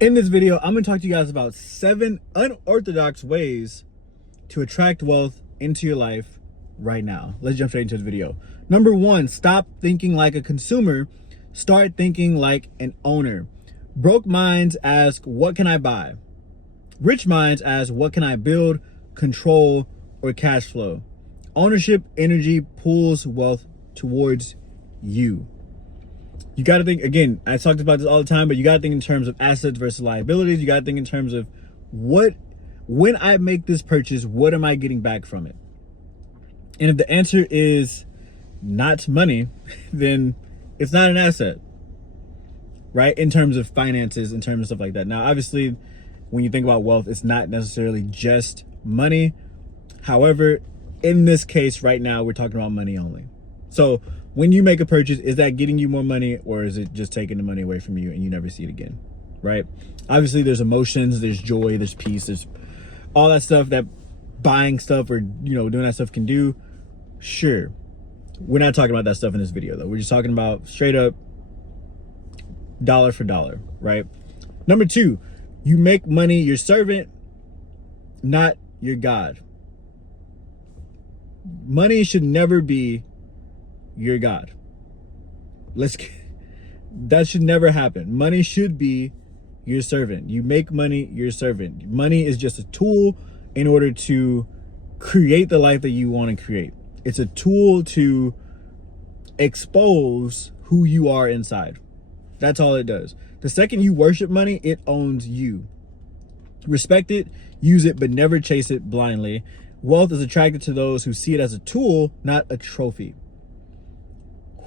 In this video, I'm going to talk to you guys about 7 unorthodox ways to attract wealth into your life right now. Let's jump straight into the video. Number 1, stop thinking like a consumer. Start thinking like an owner. Broke minds ask, what can I buy? Rich minds ask, what can I build, control, or cash flow? Ownership energy pulls wealth towards you. You got to think, again, I talked about this all the time, but you got to think in terms of assets versus liabilities. You got to think in terms of when I make this purchase, what am I getting back from it? And if the answer is not money, then it's not an asset, right? In terms of finances, in terms of stuff like that. Now, obviously, when you think about wealth, it's not necessarily just money. However, in this case right now, we're talking about money only. So when you make a purchase, is that getting you more money, or is it just taking the money away from you and you never see it again, right? Obviously, there's emotions, there's joy, there's peace, there's all that stuff that buying stuff or, doing that stuff can do. Sure. We're not talking about that stuff in this video, though. We're just talking about straight up dollar for dollar, right? Number 2, you make money your servant, not your God. Money should never be your God. That should never happen. Money should be your servant. You make money your servant. Money is just a tool in order to create the life that you want to create. It's a tool to expose who you are inside. That's all it does. The second you worship money, it owns you. Respect it, use it, but never chase it blindly. Wealth is attracted to those who see it as a tool, not a trophy.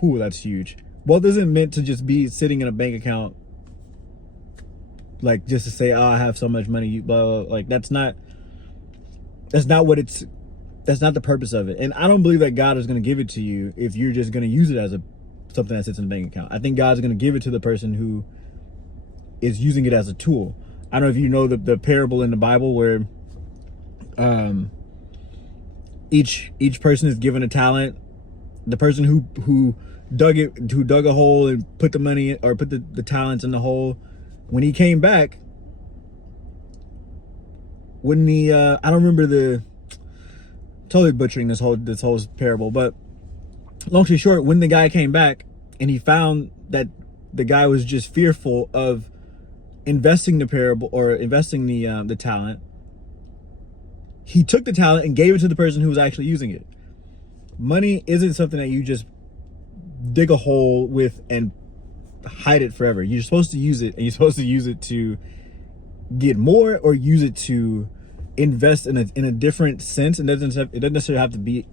Ooh, that's huge. Wealth isn't meant to just be sitting in a bank account, like just to say, oh, I have so much money, blah, blah, blah. Like that's not the purpose of it. And I don't believe that God is going to give it to you if you're just going to use it as something that sits in a bank account. I think God's going to give it to the person who is using it as a tool. I don't know if you know the parable in the Bible where each person is given a talent. The person who dug a hole and put the money or put the talents in the hole, when he came back, when I don't remember totally butchering this whole parable, but long story short, when the guy came back and he found that the guy was just fearful of investing the talent, he took the talent and gave it to the person who was actually using it. Money isn't something that you just dig a hole with and hide it forever. You're supposed to use it, and you're supposed to use it to get more or use it to invest in a different sense. And it doesn't necessarily have to be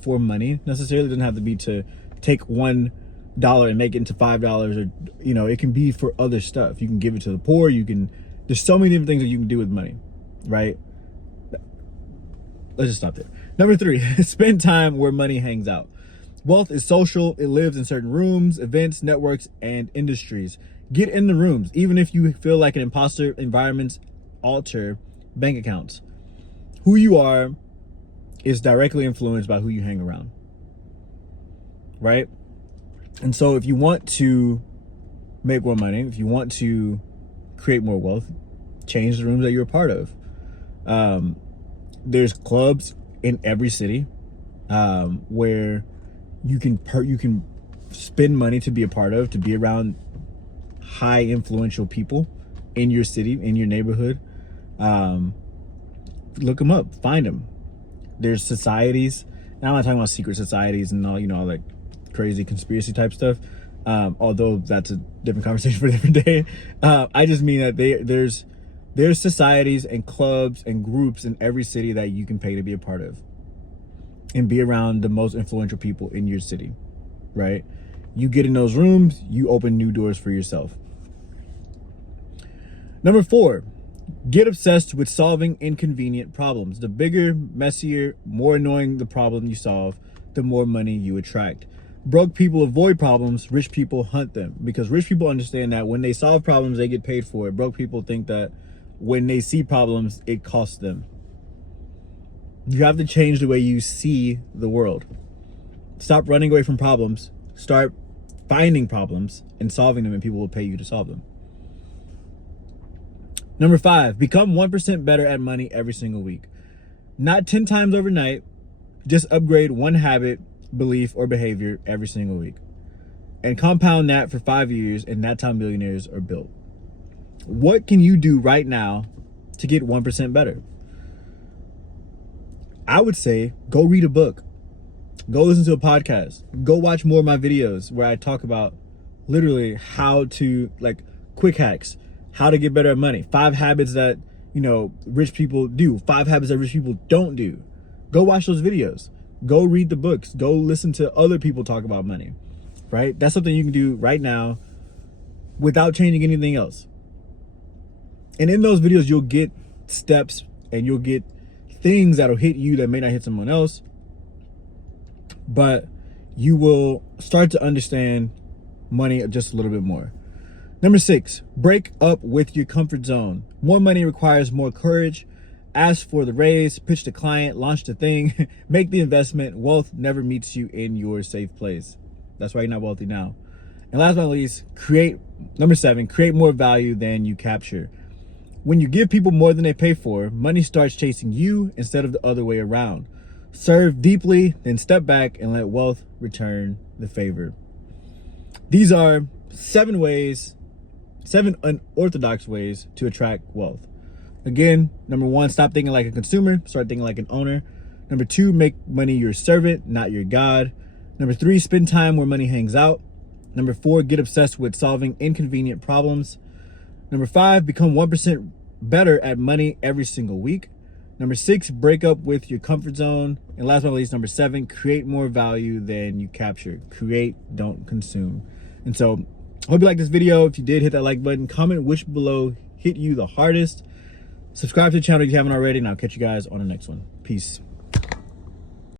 for money necessarily. It doesn't have to be to take $1 and make it into $5, or it can be for other stuff. You can give it to the poor. There's so many different things that you can do with money, right? Let's just stop there. Number 3, spend time where money hangs out. Wealth is social. It lives in certain rooms, events, networks, and industries. Get in the rooms. Even if you feel like an imposter, environments alter bank accounts. Who you are is directly influenced by who you hang around, right? And so if you want to make more money, if you want to create more wealth, change the rooms that you're a part of. There's clubs in every city where you can spend money to be a part of, to be around high influential people in your city, in your neighborhood. Look them up, find them. There's societies, and I'm not talking about secret societies and all that crazy conspiracy type stuff, although that's a different conversation for a different day. I just mean that there's societies and clubs and groups in every city that you can pay to be a part of and be around the most influential people in your city, right? You get in those rooms, you open new doors for yourself. Number 4, get obsessed with solving inconvenient problems. The bigger, messier, more annoying the problem you solve, the more money you attract. Broke people avoid problems, rich people hunt them, because rich people understand that when they solve problems, they get paid for it. Broke people think that when they see problems, it costs them. You have to change the way you see the world. Stop running away from problems. Start finding problems and solving them, and people will pay you to solve them. Number 5, become 1% better at money every single week. Not 10 times overnight, just upgrade one habit, belief, or behavior every single week. And compound that for 5 years, and that's how millionaires are built. What can you do right now to get 1% better? I would say go read a book. Go listen to a podcast. Go watch more of my videos where I talk about literally how to, like, quick hacks, how to get better at money, 5 habits that, rich people do, 5 habits that rich people don't do. Go watch those videos. Go read the books. Go listen to other people talk about money, right? That's something you can do right now without changing anything else. And in those videos, you'll get steps and you'll get things that'll hit you that may not hit someone else, but you will start to understand money just a little bit more. Number 6, break up with your comfort zone. More money requires more courage. Ask for the raise, pitch the client, launch the thing, make the investment. Wealth never meets you in your safe place. That's why you're not wealthy now. And last but not least, number 7, create more value than you capture. When you give people more than they pay for, money starts chasing you instead of the other way around. Serve deeply, then step back and let wealth return the favor. These are 7 unorthodox ways to attract wealth. Again, number 1, stop thinking like a consumer, start thinking like an owner. Number 2, make money your servant, not your God. Number 3, spend time where money hangs out. Number 4, get obsessed with solving inconvenient problems. Number 5, become 1% better at money every single week. Number 6, break up with your comfort zone. And last but not least, number 7, create more value than you capture. Create, don't consume. And so, I hope you liked this video. If you did, hit that like button. Comment which below hit you the hardest. Subscribe to the channel if you haven't already, and I'll catch you guys on the next one. Peace.